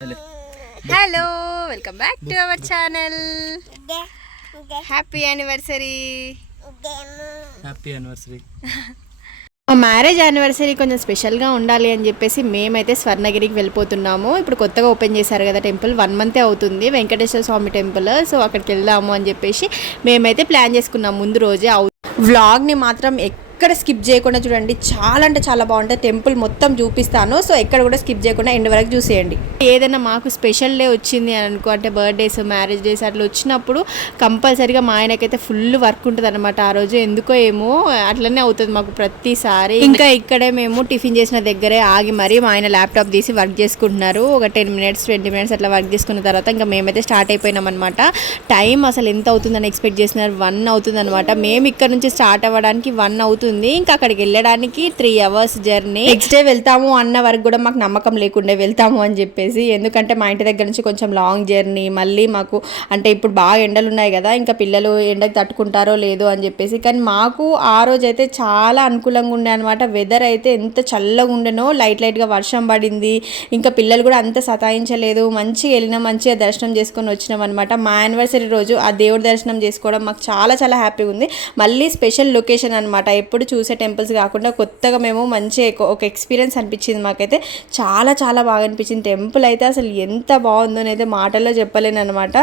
Hello welcome back to our channel. Happy anniversary. Happy anniversary. మా marriage anniversary కొంచెం స్పెషల్గా ఉండాలి అని చెప్పేసి మేమైతే స్వర్ణగిరికి వెళ్ళిపోతున్నాము. ఇప్పుడు కొత్తగా ఓపెన్ చేశారు కదా టెంపుల్, 1 మంతే అవుతుంది, వెంకటేశ్వర స్వామి టెంపుల్. సో అక్కడికి వెళ్దాము అని చెప్పేసి మేమైతే ప్లాన్ చేసుకున్నాం ముందు రోజే. వ్లాగ్ని మాత్రం ఎక్కడ స్కిప్ చేయకుండా చూడండి, చాలా అంటే చాలా బాగుంటుంది. టెంపుల్ మొత్తం చూపిస్తాను, సో ఎక్కడ కూడా స్కిప్ చేయకుండా ఎండ్ వరకు చూసేయండి. ఏదైనా మాకు స్పెషల్ డే వచ్చింది అని అనుకో, అంటే బర్త్డేస్, మ్యారేజ్ డేస్ అట్లా వచ్చినప్పుడు కంపల్సరీగా మా ఆయనకైతే ఫుల్ వర్క్ ఉంటుంది అనమాట ఆ రోజు. ఎందుకో ఏమో అట్లనే అవుతుంది మాకు ప్రతిసారి. ఇంకా ఇక్కడే మేము టిఫిన్ చేసిన దగ్గరే ఆగి మరి మా ఆయన ల్యాప్టాప్ తీసి వర్క్ చేసుకుంటున్నారు. ఒక 10 minutes 20 minutes అట్లా వర్క్ చేసుకున్న తర్వాత ఇంకా మేమైతే స్టార్ట్ అయిపోయినాం అనమాట. టైం అసలు ఎంత అవుతుందని ఎక్స్పెక్ట్ చేసినారు, 1 అవుతుంది అనమాట. మేము ఇక్కడ నుంచి స్టార్ట్ అవ్వడానికి 1 అవుతుంది, ఇంకా అక్కడికి వెళ్ళడానికి 3 hours జర్నీ. నెక్స్ట్ డే వెళ్తాము అన్న వరకు కూడా మాకు నమ్మకం లేకుండే వెళ్తాము అని చెప్పేసి. ఎందుకంటే మా ఇంటి దగ్గర నుంచి కొంచెం లాంగ్ జర్నీ, మళ్ళీ మాకు అంటే ఇప్పుడు బాగా ఎండలు ఉన్నాయి కదా, ఇంకా పిల్లలు ఎండకు తట్టుకుంటారో లేదో అని చెప్పేసి. కానీ మాకు ఆ రోజు అయితే చాలా అనుకూలంగా ఉండే అనమాట. వెదర్ అయితే ఎంత చల్లగా ఉండేనో, లైట్గా వర్షం పడింది, ఇంకా పిల్లలు కూడా అంత సతాయించలేదు. మంచిగా వెళ్ళినాం, మంచిగా దర్శనం చేసుకొని వచ్చినాం అనమాట. మా యానివర్సరీ రోజు ఆ దేవుడి దర్శనం చేసుకోవడం మాకు చాలా చాలా హ్యాపీగా ఉంది. మళ్ళీ స్పెషల్ లొకేషన్ అనమాట, ఎప్పుడు చూసే టెంపుల్స్ కాకుండా కొత్తగా మేము మంచి ఒక ఎక్స్పీరియన్స్ అనిపించింది మాకైతే. చాలా చాలా బాగా అనిపించింది. టెంపుల్ అయితే అసలు ఎంత బాగుందో అయితే మాటల్లో చెప్పలేను అనమాట.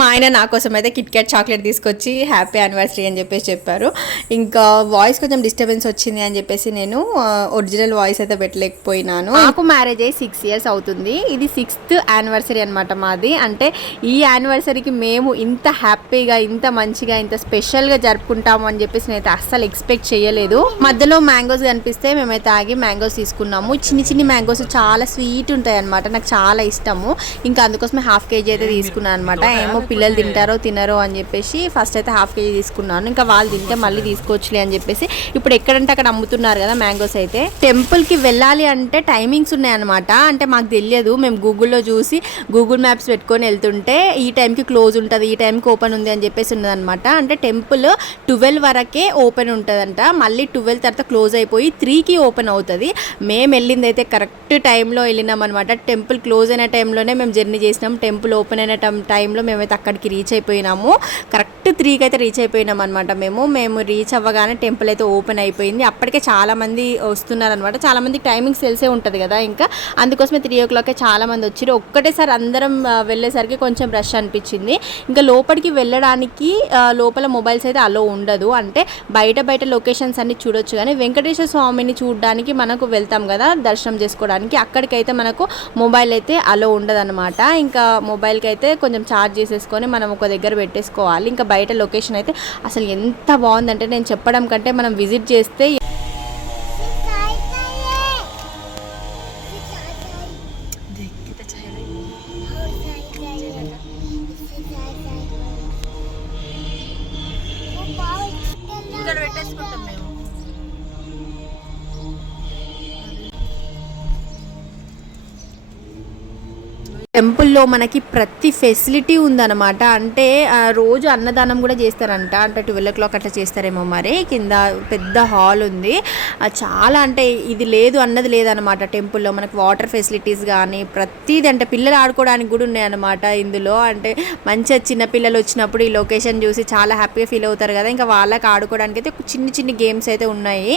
మా ఆయన నా కోసం అయితే KitKat చాక్లెట్ తీసుకొచ్చి హ్యాపీ యానివర్సరీ అని చెప్పేసి చెప్పారు. ఇంకా వాయిస్ కొంచెం డిస్టర్బెన్స్ వచ్చింది అని చెప్పేసి నేను ఒరిజినల్ వాయిస్ అయితే పెట్టలేకపోయినాను. నాకు మ్యారేజ్ అయ్యి 6 years అవుతుంది. ఇది 6th యానివర్సరీ అనమాట మాది. అంటే ఈ యానివర్సరీకి మేము ఇంత హ్యాపీగా, ఇంత మంచిగా, ఇంత స్పెషల్గా జరుపుకుంటాము అని చెప్పేసి నేనైతే అస్సలు ఎక్స్పెక్ట్ చేయలేదు. మధ్యలో మ్యాంగోస్ కనిపిస్తే మేమైతే ఆగి మ్యాంగోస్ తీసుకున్నాము. చిన్ని మ్యాంగోస్ చాలా స్వీట్ ఉంటాయి అనమాట, నాకు చాలా ఇష్టము. ఇంకా అందుకోసమే 1/2 kg అయితే తీసుకున్నాను అనమాట. ఏమో పిల్లలు తింటారో తినరో అని చెప్పేసి ఫస్ట్ అయితే 1/2 kg తీసుకున్నాను. ఇంకా వాళ్ళు తింటే మళ్ళీ తీసుకోవచ్చులే అని చెప్పేసి. ఇప్పుడు ఎక్కడంటే అక్కడ అమ్ముతున్నారు కదా మ్యాంగోస్ అయితే. టెంపుల్కి వెళ్ళాలి అంటే టైమింగ్స్ ఉన్నాయన్నమాట. అంటే మాకు తెలియదు, మేము గూగుల్లో చూసి గూగుల్ మ్యాప్స్ పెట్టుకొని వెళ్తుంటే ఈ టైంకి క్లోజ్ ఉంటుంది, ఈ టైంకి ఓపెన్ ఉంది అని చెప్పేసి ఉన్నదనమాట. అంటే టెంపుల్ 12 వరకే ఓపెన్ ఉంటుందంట, మళ్ళీ 12 తర్వాత క్లోజ్ అయిపోయి 3కి ఓపెన్ అవుతుంది. మేము వెళ్ళింది అయితే కరెక్ట్ టైంలో వెళ్ళినాం అనమాట. టెంపుల్ క్లోజ్ అయిన టైంలోనే మేము జర్నీ చేసినాం. టెంపుల్ ఓపెన్ అయిన టైంలో మేమైతే అక్కడికి రీచ్ అయిపోయినాము. కరెక్ట్ 3కి అయితే రీచ్ అయిపోయినాం అనమాట. మేము రీచ్ అవ్వగానే టెంపుల్ అయితే ఓపెన్ అయిపోయింది. అప్పటికే చాలామంది వస్తున్నారు అనమాట. చాలామందికి టైమింగ్స్ తెలిసే ఉంటుంది కదా, ఇంకా అందుకోసమే 3 o'clock చాలామంది వచ్చారు. ఒక్కటేసారి అందరం వెళ్ళేసరికి కొంచెం రష్ అనిపించింది. ఇంకా లోపలికి వెళ్ళడానికి లోపల మొబైల్స్ అయితే అలో ఉండదు. అంటే బయట లొకేషన్స్ అన్ని చూడొచ్చు, కానీ వెంకటేశ్వర స్వామిని చూడడానికి మనకు వెళ్తాం కదా దర్శనం చేసుకోవడానికి, అక్కడికైతే మనకు మొబైల్ అయితే అలో ఉండదన్నమాట. ఇంకా మొబైల్కి అయితే కొంచెం ఛార్జ్ చేసేసుకొని మనం ఒక దగ్గర పెట్టేసుకోవాలి. ఇంకా బయట లొకేషన్ అయితే అసలు ఎంత బాగుందంటే నేను చెప్పడం కంటే మనం విజిట్ చేస్తే పెట్టేసుకుంటాం మేము. టెంపుల్లో మనకి ప్రతి ఫెసిలిటీ ఉందన్నమాట. అంటే రోజు అన్నదానం కూడా చేస్తారంట. అంటే 12 o'clock అట్లా చేస్తారేమో మరి. కింద పెద్ద హాల్ ఉంది. చాలా అంటే ఇది లేదు అన్నది లేదనమాట టెంపుల్లో. మనకి వాటర్ ఫెసిలిటీస్ కానీ ప్రతిదీ, అంటే పిల్లలు ఆడుకోవడానికి కూడా ఉన్నాయన్నమాట ఇందులో. అంటే మంచిగా చిన్న పిల్లలు వచ్చినప్పుడు ఈ లొకేషన్ చూసి చాలా హ్యాపీగా ఫీల్ అవుతారు కదా, ఇంకా వాళ్ళకి ఆడుకోవడానికి అయితే చిన్ని గేమ్స్ అయితే ఉన్నాయి.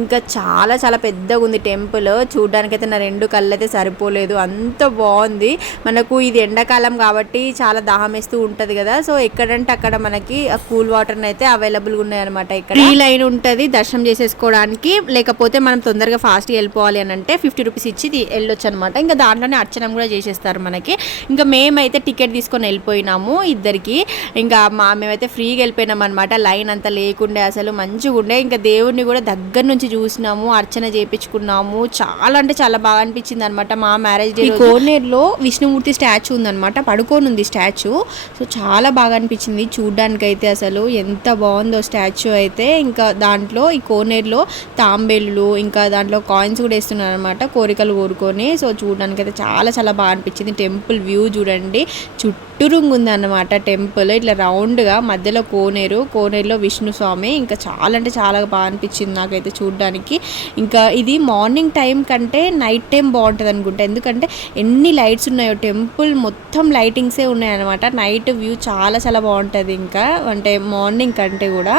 ఇంకా చాలా చాలా పెద్దగా ఉంది టెంపుల్. చూడడానికి అయితే నా 2 కళ్ళు అయితే సరిపోలేదు, అంత బాగుంది. మనకు ఇది ఎండాకాలం కాబట్టి చాలా దాహం వేస్తూ ఉంటుంది కదా, సో ఎక్కడంటే అక్కడ మనకి కూల్ వాటర్ అయితే అవైలబుల్గా ఉన్నాయన్నమాట. ఇక్కడ ఫ్రీ లైన్ ఉంటుంది దర్శనం చేసేసుకోవడానికి. లేకపోతే మనం తొందరగా ఫాస్ట్గా వెళ్ళిపోవాలి అని అంటే 50 rupees ఇచ్చి వెళ్ళొచ్చు అనమాట. ఇంకా దాంట్లోనే అర్చనం కూడా చేసేస్తారు మనకి. ఇంకా మేమైతే టికెట్ తీసుకొని వెళ్ళిపోయినాము ఇద్దరికి. ఇంకా మేమైతే ఫ్రీగా వెళ్ళిపోయినాం అనమాట, లైన్ అంతా లేకుండే, అసలు మంచిగా ఉండే. ఇంకా దేవుడిని కూడా దగ్గర నుంచి చూసినాము, అర్చన చేయించుకున్నాము. చాలా అంటే చాలా బాగా అనిపించింది అనమాట. మా మ్యారేజ్ డే కోనేరులో విష్ణుమూర్తి స్టాచ్యూ ఉందన్నమాట, పడుకొని ఉంది స్టాచ్యూ. సో చాలా బాగా అనిపించింది చూడ్డానికి అయితే, అసలు ఎంత బాగుందో స్టాచ్యూ అయితే. ఇంకా దాంట్లో ఈ కోనేరులో తాంబేళ్ళు, ఇంకా దాంట్లో కాయిన్స్ కూడా వేస్తున్నారు అనమాట కోరికలు కోరుకొని. సో చూడడానికి అయితే చాలా చాలా బాగా అనిపించింది. టెంపుల్ వ్యూ చూడండి, చుట్టూరుంగు ఉందన్నమాట టెంపుల్, ఇట్లా రౌండ్గా మధ్యలో కోనేరులో విష్ణు స్వామి. ఇంకా చాలా అంటే చాలా బాగా అనిపించింది నాకైతే చూడడానికి. ఇంకా ఇది మార్నింగ్ టైం కంటే నైట్ టైం బాగుంటుంది అనుకుంటా, ఎందుకంటే ఎన్ని లైట్స్ ఉన్నాయో టెంపుల్ మొత్తం లైటింగ్సే ఉన్నాయన్నమాట. నైట్ వ్యూ చాలా చాలా బాగుంటుంది, ఇంకా అంటే మార్నింగ్ కంటే కూడా.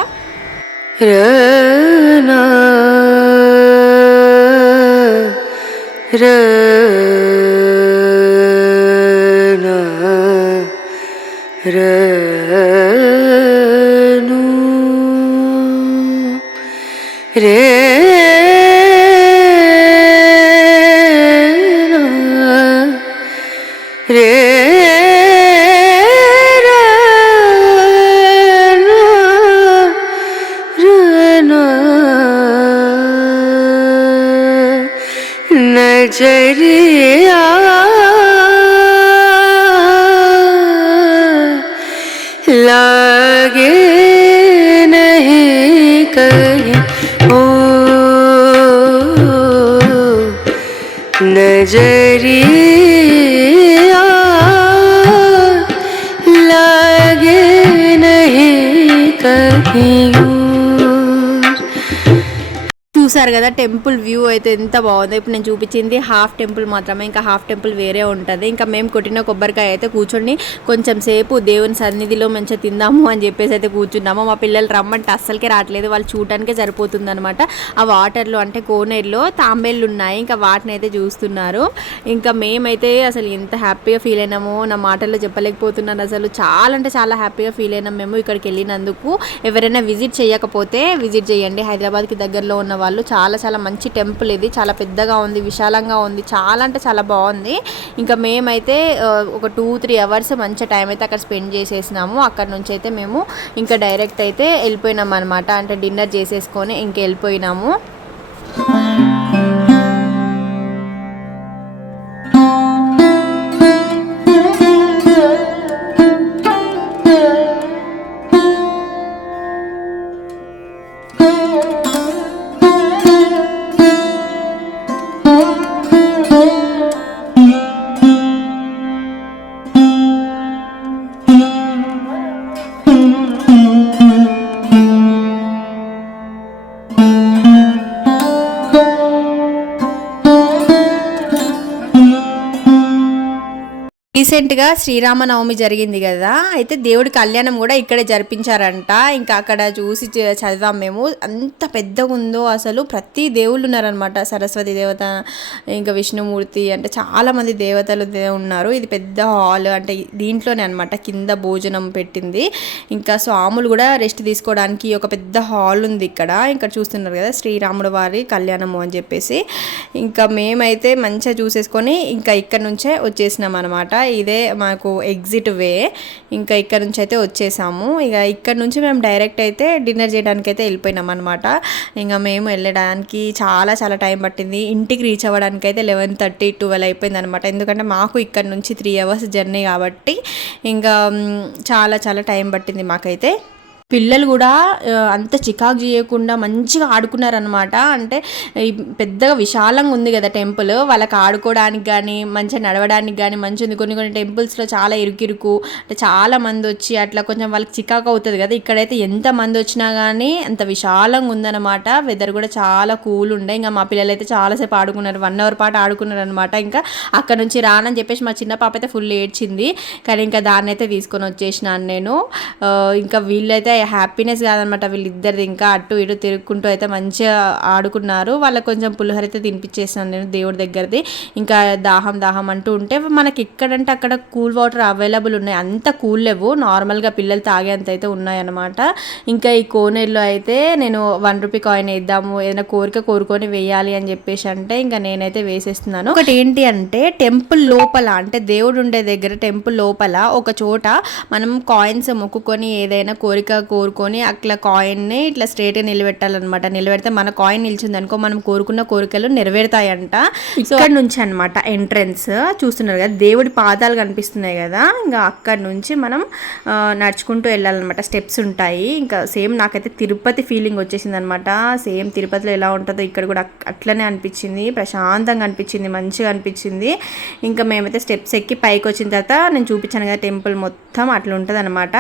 नजरिया लागे नहीं कहीं ओ नजरिया लागे नहीं कहीं చూసారు కదా టెంపుల్ వ్యూ అయితే ఎంత బాగుందో. ఇప్పుడు నేను చూపించింది హాఫ్ టెంపుల్ మాత్రమే, ఇంకా హాఫ్ టెంపుల్ వేరే ఉంటుంది. ఇంకా మేము కొట్టిన కొబ్బరికాయ అయితే కూర్చొని కొంచెం సేపు దేవుని సన్నిధిలో మంచిగా తిందాము అని చెప్పేసి అయితే కూర్చున్నాము. మా పిల్లలు రమ్మంటే అస్సలకే రావట్లేదు, వాళ్ళు చూడటానికే సరిపోతుంది అనమాట. ఆ వాటర్లో అంటే కోనేరులో తాంబేళ్ళు ఉన్నాయి, ఇంకా వాటిని అయితే చూస్తున్నారు. ఇంకా మేమైతే అసలు ఎంత హ్యాపీగా ఫీల్ అయినామో నా మాటల్లో చెప్పలేకపోతున్నాను. అసలు చాలా అంటే చాలా హ్యాపీగా ఫీల్ అయినాం మేము ఇక్కడికి వెళ్ళినందుకు. ఎవరైనా విజిట్ చేయకపోతే విజిట్ చేయండి, హైదరాబాద్కి దగ్గరలో ఉన్న వాళ్ళు. చాలా చాలా మంచి టెంపుల్ ఇది, చాలా పెద్దగా ఉంది, విశాలంగా ఉంది, చాలా అంటే చాలా బాగుంది. ఇంకా మేమైతే ఒక 2-3 అవర్స్ మంచి టైం అయితే అక్కడ స్పెండ్ చేసేసినాము. అక్కడ నుంచి అయితే మేము ఇంకా డైరెక్ట్ అయితే వెళ్ళిపోయినాం అనమాట. అంటే డిన్నర్ చేసేసుకొని ఇంక వెళ్ళిపోయినాము. రీసెంట్గా శ్రీరామనవమి జరిగింది కదా, అయితే దేవుడి కళ్యాణం కూడా ఇక్కడే జరిపించారంట. ఇంకా అక్కడ చూసి చదివాం మేము. అంత పెద్దగా ఉందో అసలు, ప్రతి దేవుళ్ళు ఉన్నారనమాట. సరస్వతి దేవత, ఇంకా విష్ణుమూర్తి, అంటే చాలామంది దేవతలు ఉన్నారు. ఇది పెద్ద హాల్, అంటే దీంట్లోనే అనమాట కింద భోజనం పెట్టింది. ఇంకా స్వాములు కూడా రెస్ట్ తీసుకోవడానికి ఒక పెద్ద హాల్ ఉంది ఇక్కడ. ఇంకా చూస్తున్నారు కదా శ్రీరాముడు వారి కళ్యాణము అని చెప్పేసి. ఇంకా మేమైతే మంచిగా చూసేసుకొని ఇంకా ఇక్కడ నుంచే వచ్చేసినాం అనమాట. ఇదే మాకు ఎగ్జిట్ వే. ఇంకా ఇక్కడ నుంచి అయితే వచ్చేసాము. ఇక ఇక్కడ నుంచి మేము డైరెక్ట్ అయితే డిన్నర్ చేయడానికి అయితే వెళ్ళిపోయినాం అనమాట. ఇంకా మేము వెళ్ళడానికి చాలా చాలా టైం పట్టింది. ఇంటికి రీచ్ అవ్వడానికి అయితే 11:30-12 అయిపోయింది అనమాట. ఎందుకంటే మాకు ఇక్కడ నుంచి 3 అవర్స్ జర్నీ కాబట్టి ఇంకా చాలా చాలా టైం పట్టింది మాకైతే. పిల్లలు కూడా అంత చికాకు చేయకుండా మంచిగా ఆడుకున్నారనమాట. అంటే పెద్దగా విశాలంగా ఉంది కదా టెంపుల్, వాళ్ళకి ఆడుకోవడానికి కానీ మంచిగా నడవడానికి కానీ మంచి ఉంది. కొన్ని కొన్ని టెంపుల్స్లో చాలా ఇరుకిరుకు, అంటే చాలా మంది వచ్చి అట్లా కొంచెం వాళ్ళకి చికాకు అవుతుంది కదా. ఇక్కడైతే ఎంత మంది వచ్చినా కానీ అంత విశాలంగా ఉందన్నమాట. వెదర్ కూడా చాలా కూల్ ఉండే. ఇంకా మా పిల్లలు అయితే చాలాసేపు ఆడుకున్నారు, 1 అవర్ పాటు ఆడుకున్నారు అనమాట. ఇంకా అక్కడ నుంచి రానని చెప్పేసి మా చిన్న పాప అయితే ఫుల్ ఏడ్చింది, కానీ ఇంకా దాన్ని అయితే తీసుకొని వచ్చేసినాను నేను. ఇంకా వీళ్ళైతే హ్యాపీనెస్ కాదనమాట వీళ్ళిద్దరిది. ఇంకా అటు ఇటు తిరుగుకుంటూ అయితే మంచిగా ఆడుకున్నారు. వాళ్ళకి కొంచెం పులిహోర అయితే తినిపించేసాను నేను దేవుడి దగ్గరది. ఇంకా దాహం అంటూ ఉంటే మనకి ఎక్కడంటే అక్కడ కూల్ వాటర్ అవైలబుల్ ఉన్నాయి, అంత కూల్ లేవు, నార్మల్గా పిల్లలు తాగేంత అయితే ఉన్నాయన్నమాట. ఇంకా ఈ కోనేరులో అయితే నేను 1 రూపీ కాయిన్ వేద్దాము, ఏదైనా కోరిక కోరుకొని వేయాలి అని చెప్పేసి అంటే ఇంకా నేనైతే వేసేస్తున్నాను. ఒకటి ఏంటి అంటే టెంపుల్ లోపల, అంటే దేవుడు ఉండే దగ్గర టెంపుల్ లోపల ఒక చోట మనం కాయిన్స్ మొక్కుకొని ఏదైనా కోరిక కోరుకొని అట్లా కాయిన్ని ఇట్లా స్ట్రేట్గా నిలబెట్టాలన్నమాట. నిలబెడితే మన కాయిన్ నిలిచింది అనుకో మనం కోరుకున్న కోరికలు నెరవేరుతాయంట. సో అక్కడ నుంచి అనమాట ఎంట్రన్స్ చూస్తున్నారు కదా, దేవుడి పాదాలు కనిపిస్తున్నాయి కదా, ఇంకా అక్కడ నుంచి మనం నడుచుకుంటూ వెళ్ళాలన్నమాట. స్టెప్స్ ఉంటాయి. ఇంకా సేమ్ నాకైతే తిరుపతి ఫీలింగ్ వచ్చేసింది అనమాట. సేమ్ తిరుపతిలో ఎలా ఉంటుందో ఇక్కడ కూడా అట్లనే అనిపించింది, ప్రశాంతంగా అనిపించింది, మంచిగా అనిపించింది. ఇంకా మేమైతే స్టెప్స్ ఎక్కి పైకి వచ్చిన తర్వాత నేను చూపించాను కదా టెంపుల్ మొత్తం అట్లా ఉంటుంది అనమాట.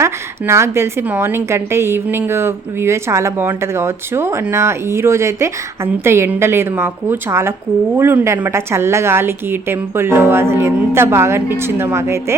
నాకు తెలిసి మార్నింగ్ కంటే ఈవినింగ్ వ్యూవే చాలా బాగుంటుంది కావచ్చు. అన్న ఈరోజు అయితే అంత ఎండ లేదు, మాకు చాలా కూల్ ఉండే అనమాట. చల్లగాలికి టెంపుల్లో అసలు ఎంత బాగా అనిపించిందో మాకైతే.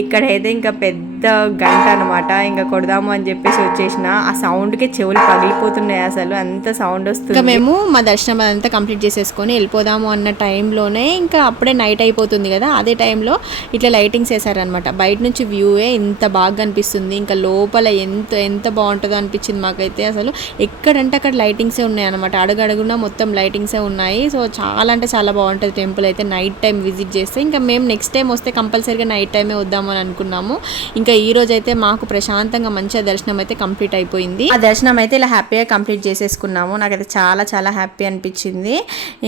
ఇక్కడైతే ఇంకా పెద్ద గంట అనమాట, ఇంకా కొడదాము అని చెప్పేసి వచ్చేసిన. ఆ సౌండ్కే చెవులు పగిలిపోతున్నాయి, అసలు అంత సౌండ్ వస్తుంది. ఇంకా మేము మా దర్శనం అదంతా కంప్లీట్ చేసేసుకొని వెళ్ళిపోదాము అన్న టైంలోనే ఇంకా అప్పుడే నైట్ అయిపోతుంది కదా, అదే టైంలో ఇట్లా లైటింగ్స్ వేసారనమాట. బయట నుంచి వ్యూవే ఇంత బాగా అనిపిస్తుంది, ఇంకా లోపల ఎంత బాగుంటుందో అనిపించింది మాకైతే. అసలు ఎక్కడంటే అక్కడ లైటింగ్సే ఉన్నాయి అనమాట, అడుగడుగునా మొత్తం లైటింగ్సే ఉన్నాయి. సో చాలా అంటే చాలా బాగుంటుంది టెంపుల్ అయితే నైట్ టైం విజిట్ చేస్తే. ఇంకా మేము నెక్స్ట్ టైం వస్తే కంపల్సరీగా నైట్ టైమే వద్దామని అనుకున్నాము. ఇంకా ఈ రోజు అయితే మాకు ప్రశాంతంగా మంచిగా దర్శనం అయితే కంప్లీట్ అయిపోయింది. ఆ దర్శనం అయితే ఇలా హ్యాపీగా కంప్లీట్ చేసేసుకున్నాము. నాకైతే చాలా చాలా హ్యాపీ అనిపించింది.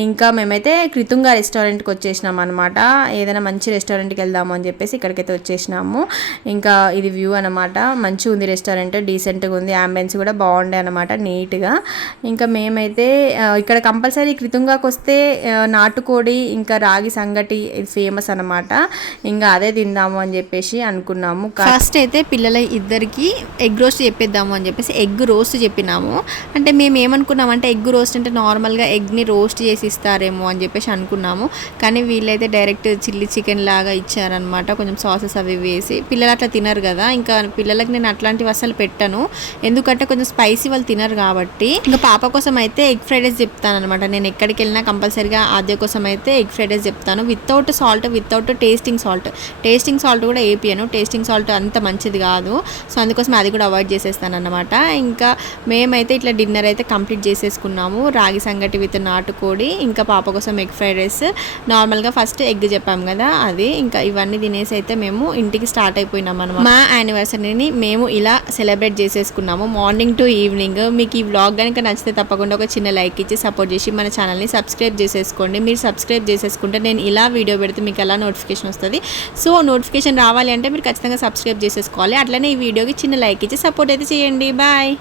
ఇంకా మేమైతే కృతుంగా రెస్టారెంట్కి వచ్చేసినాం అనమాట. ఏదైనా మంచి రెస్టారెంట్కి వెళ్దాము అని చెప్పేసి ఇక్కడికైతే వచ్చేసినాము. ఇంకా ఇది వ్యూ అనమాట, మంచిగా ఉంది రెస్టారెంట్, డీసెంట్గా ఉంది, అంబియన్స్ కూడా బాగుండే అనమాట, నీట్గా. ఇంకా మేమైతే ఇక్కడ కంపల్సరీ కృతుంగాకి వస్తే నాటుకోడి ఇంకా రాగి సంగటి ఇది ఫేమస్ అనమాట. ఇంకా అదే తిందాము అని చెప్పేసి అనుకున్నాము. ఫస్ట్ అయితే పిల్లల ఇద్దరికి ఎగ్ రోస్ట్ చెప్పేద్దాము అని చెప్పేసి ఎగ్ రోస్ట్ చెప్పినాము. అంటే మేము ఏమనుకున్నామంటే ఎగ్ రోస్ట్ అంటే నార్మల్గా ఎగ్ని రోస్ట్ చేసి ఇస్తారేమో అని చెప్పేసి అనుకున్నాము. కానీ వీళ్ళైతే డైరెక్ట్ చిల్లీ చికెన్ లాగా ఇచ్చారనమాట, కొంచెం సాసెస్ అవి వేసి. పిల్లలు అట్లా తినరు కదా, ఇంకా పిల్లలకి నేను అట్లాంటివి అసలు పెట్టను, ఎందుకంటే కొంచెం స్పైసీ వాళ్ళు తినరు కాబట్టి. ఇంకా పాప కోసం అయితే ఎగ్ ఫ్రైడ్ రైస్ చెప్తాను అనమాట. నేను ఎక్కడికి వెళ్ళినా కంపల్సరీగా ఆద్య కోసం అయితే ఎగ్ ఫ్రైడ్ రైస్ చెప్తాను, without salt, without tasting salt. Tasting salt కూడా వేపియను, టేస్టింగ్ సాల్ట్ అంత మంచిది కాదు. సో అందుకోసం అది కూడా అవాయిడ్ చేసేస్తాను అన్నమాట. ఇంకా మేమైతే ఇట్లా డిన్నర్ అయితే కంప్లీట్ చేసేసుకున్నాము. రాగి సంగటి విత్ నాటుకోడి, ఇంకా పాప కోసం ఎగ్ ఫ్రైడ్ రైస్, నార్మల్గా ఫస్ట్ ఎగ్ చెప్పాము కదా అది. ఇంకా ఇవన్నీ తినేసి అయితే మేము ఇంటికి స్టార్ట్ అయిపోయినాం అనమాట. మా యానివర్సరీని మేము ఇలా సెలబ్రేట్ చేసేసుకున్నాము మార్నింగ్ టు ఈవినింగ్. మీకు ఈ వ్లాగ్ కనుక నచ్చితే తప్పకుండా ఒక చిన్న లైక్ ఇచ్చి సపోర్ట్ చేసి మన ఛానల్ని సబ్స్క్రైబ్ చేసేసుకోండి. మీరు సబ్స్క్రైబ్ చేసేసుకుంటే నేను ఇలా వీడియో పెడితే మీకు అలా నోటిఫికేషన్ వస్తుంది. సో నోటిఫికేషన్ రావాలి అంటే మీరు ఖచ్చితంగా సబ్స్క్రైబ్ చేసేసుకోవాలి. అట్లనే ఈ వీడియోకి చిన్న లైక్ ఇచ్చి సపోర్ట్ అయితే చేయండి. బాయ్.